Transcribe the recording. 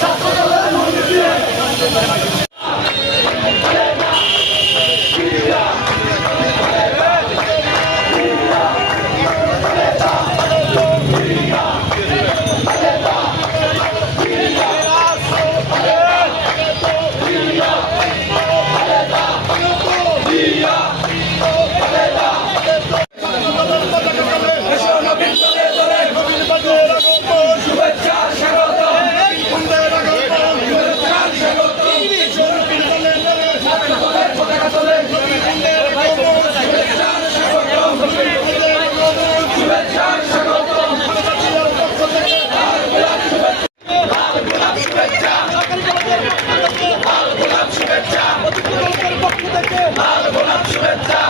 Çatmadan önce শুভেচ্ছা